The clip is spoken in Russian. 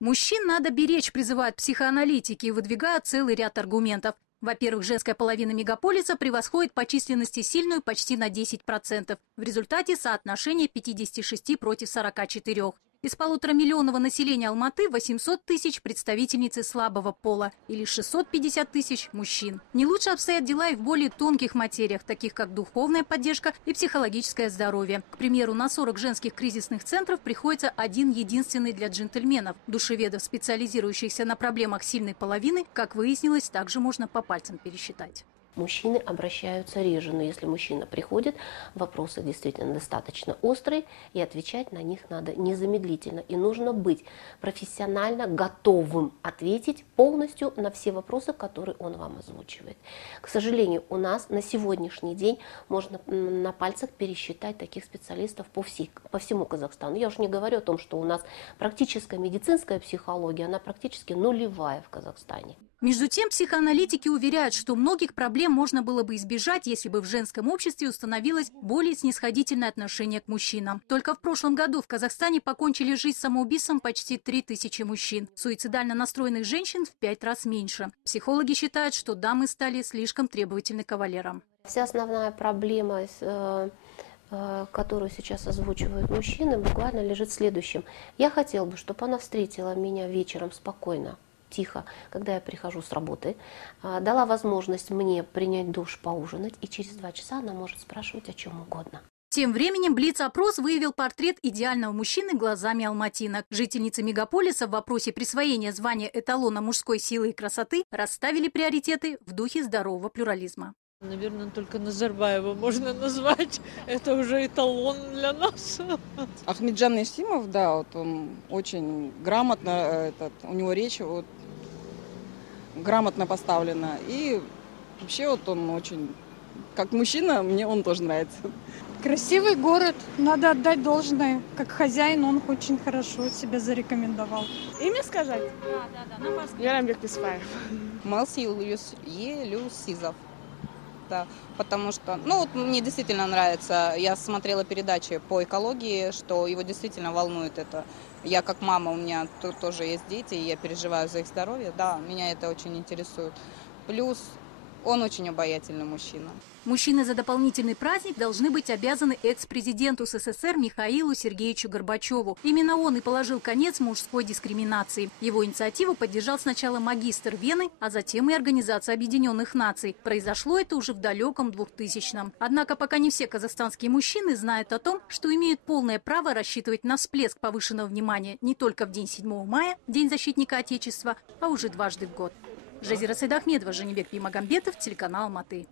Мужчин надо беречь, призывают психоаналитики и выдвигают целый ряд аргументов. Во-первых, женская половина мегаполиса превосходит по численности сильную почти на 10%. В результате соотношение 56 против 44. Из полуторамиллионного населения Алматы 800 тысяч представительницы слабого пола или 650 тысяч мужчин. Не лучше обстоят дела и в более тонких материях, таких как духовная поддержка и психологическое здоровье. К примеру, на 40 женских кризисных центров приходится один единственный для джентльменов. Душеведов, специализирующихся на проблемах сильной половины, как выяснилось, также можно по пальцам пересчитать. Мужчины обращаются реже, но если мужчина приходит, вопросы действительно достаточно острые, и отвечать на них надо незамедлительно. И нужно быть профессионально готовым ответить полностью на все вопросы, которые он вам озвучивает. К сожалению, у нас на сегодняшний день можно на пальцах пересчитать таких специалистов по, всей, по всему Казахстану. Я уж не говорю о том, что у нас практическая медицинская психология, она практически нулевая в Казахстане. Между тем, психоаналитики уверяют, что многих проблем можно было бы избежать, если бы в женском обществе установилось более снисходительное отношение к мужчинам. Только в прошлом году в Казахстане покончили жизнь самоубийством почти 3000 мужчин. Суицидально настроенных женщин в пять раз меньше. Психологи считают, что дамы стали слишком требовательны кавалерам. Вся основная проблема э, э, которую сейчас озвучивают мужчины, буквально лежит в следующем. Я хотел бы, чтобы она встретила меня вечером спокойно, тихо, когда я прихожу с работы, а, дала возможность мне принять душ, поужинать, и через два часа она может спрашивать о чем угодно. Тем временем Блиц-опрос выявил портрет идеального мужчины глазами алматинок. Жительницы мегаполиса в вопросе присвоения звания эталона мужской силы и красоты расставили приоритеты в духе здорового плюрализма. Наверное, только Назарбаева можно назвать. Это уже эталон для нас. Ахмеджан Исимов, да, вот он очень грамотно, э, этот, у него речь вот грамотно поставлена. И вообще вот он очень, как мужчина, мне он тоже нравится. Красивый город, надо отдать должное. Как хозяин он очень хорошо себя зарекомендовал. Имя сказать? Да, да, да, на вас. Ярамбек Беспаев. Малси Елюсизов. Да, потому что, ну вот мне действительно нравится, я смотрела передачи по экологии, что его действительно волнует это. Я как мама, у меня тут тоже есть дети, и я переживаю за их здоровье, да, меня это очень интересует. Плюс он очень обаятельный мужчина. Мужчины за дополнительный праздник должны быть обязаны экс-президенту СССР Михаилу Сергеевичу Горбачеву. Именно он и положил конец мужской дискриминации. Его инициативу поддержал сначала магистр Вены, а затем и Организация Объединенных Наций. Произошло это уже в далеком 2000-м. Однако пока не все казахстанские мужчины знают о том, что имеют полное право рассчитывать на всплеск повышенного внимания не только в день 7 мая, День защитника Отечества, а уже дважды в год. Жазира Сайдахмедова, Женебек Бимагамбетов, телеканал Маты.